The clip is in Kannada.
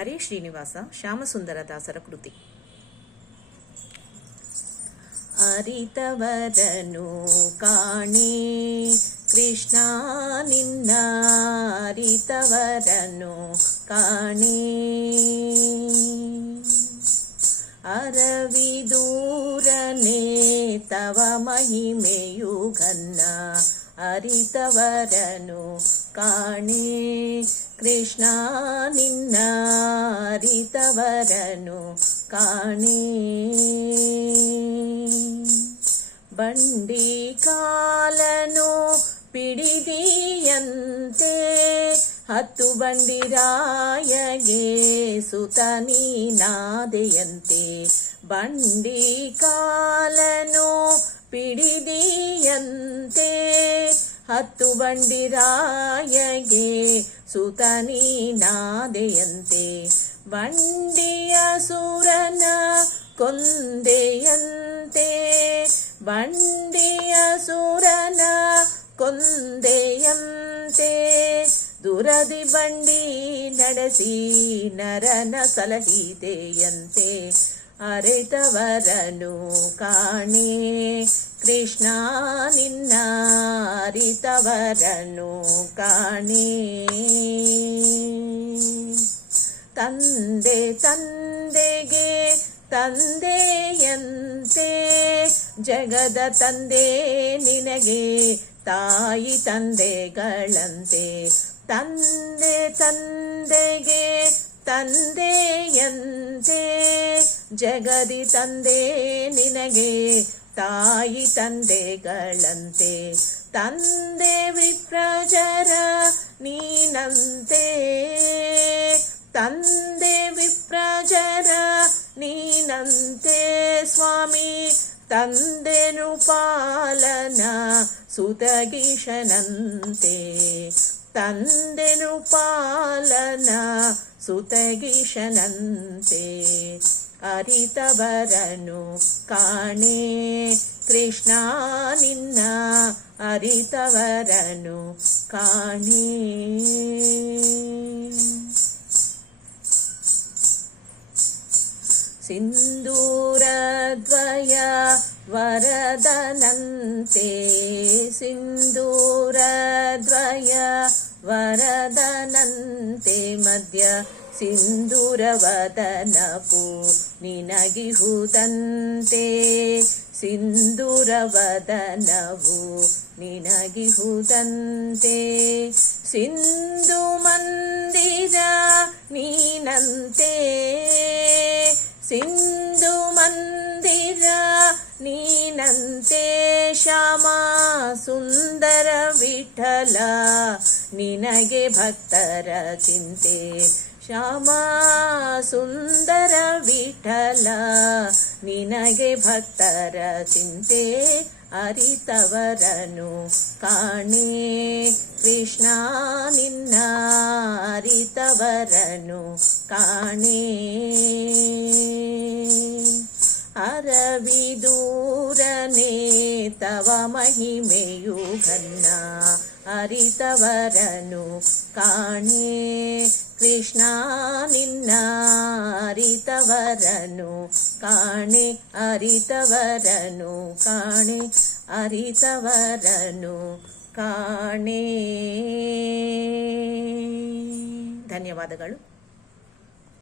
ಹರೇ ಶ್ರೀನಿವಾಸ ಶ್ಯಾಮಸುಂದರ ದಾಸರ ಕೃತಿ. ಅರಿತವರನು ಕಾಣೆ ಕೃಷ್ಣ ನಿನ್ನ, ಅರಿತವರನು ಕಾಣೆ ಅರವಿದೂರನೆ ತವ ಮಹಿಮೆಯು ಘನ್ನ, ಅರಿತವರನು ಕಾಣೆ ಕೃಷ್ಣ ನಿನ್ನ, ಅರಿತವರನು ಕಾಣೆ ಬಂಡಿ ಕಾಲನು ಪಿಡಿದಿಯಂತೆ, ಹತ್ತು ಬಂಡಿರಾಯಗೆ ಸುತ ನೀನಾದೆಯಂತೆ. ಬಂಡಿ ಕಾಲನು ಪಿಡಿದಿಯಂತೆ, ಹತ್ತು ಬಂಡಿರಾಯಗೆ ಸುತ ನೀನಾದೆಯಂತೆ. ಬಂಡಿಯ ಸುರನ ಕೊಂದೆಯಂತೆ, ಬಂಡಿಯ ಸುರನ ಕೊಂದೆಯಂತೆ. ದುರದಿ ಬಂಡಿ ನಡೆಸಿ ನರನ ಸಲಹಿದೆಯಂತೆ, ಅರಿತವರನು ಕಾಣೆ ಕೃಷ್ಣ ನಿನ್ನ, ಅರಿತವರನು ಕಾಣೆ. ತಂದೆ ತಂದೆಗೆ ತಂದೆಯಂತೆ, ಜಗದ ತಂದೆ ನಿನಗೆ ತಾಯಿ ತಂದೆಗಳಂತೆ. ತಂದೆ ತಂದೆಗೆ ತಂದೆಯಂತೆ, ಜಗದಿ ತಂದೆ ನಿನಗೆ ತಾಯಿ ತಂದೆಗಳಂತೆ. ತಂದೆ ವಿಪ್ರಜರ ನೀನಂತೆ, ತಂದೆ ವಿಪ್ರಜರ ನೀನಂತೆ. ಸ್ವಾಮಿ ತಂದೆನು ಪಾಲನ ಸುತಗೀಶನಂತೆ, ತಂದೆನು ಪಾಲನ ಸುತಗೀಶನಂತೆ. ಅರಿತವರನು ಕಾಣೆ ಕೃಷ್ಣ ನಿನ್ನ, ಅರಿತವರನು ಕಾಣೆ. ಸಿಂಧೂರದ್ವಯ ವರದನಂತೆ, ಸಿಂಧೂರದ್ವಯ ವರದನಂತೆ. ಮಧ್ಯ ಸಿಂಧೂರವದನಪು ನಿನಗಿಹುದಂತೆ, ಸಿಂಧೂರವದನವು ನಿನಗಿಹುದಂತೆ. ಸಿಂಧು ಮಂದಿರ ನೀನಂತೆ, ಸಿಂಧು ಮಂದಿರ ನೀನಂತೆ. ಶ್ಯಾಮ ಸುಂದರ ವಿಠಲ ನಿನಗೆ ಭಕ್ತರ ಚಿಂತೆ, ಶ್ಯಾಮ ಸುಂದರ ವಿಠಲ ನಿನಗೆ ಭಕ್ತರ ಚಿಂತೆ. ಅರಿತವರನು ಕಾಣೆ ಕೃಷ್ಣ ನಿನ್ನ, ಅರಿತವರನು ಕಾಣೆ. ಅರವಿದೂರನೆ ತವ ಮಹಿಮೆಯು ಘನ್ನ, ಅರಿತವರನು ಕಾಣೆ ಕೃಷ್ಣ ನಿನ್ನ, ಅರಿತವರನು ಕಾಣೆ. ಅರಿತವರನು ಕಾಣೆ, ಅರಿತವರನು ಕಾಣೆ. ಧನ್ಯವಾದಗಳು.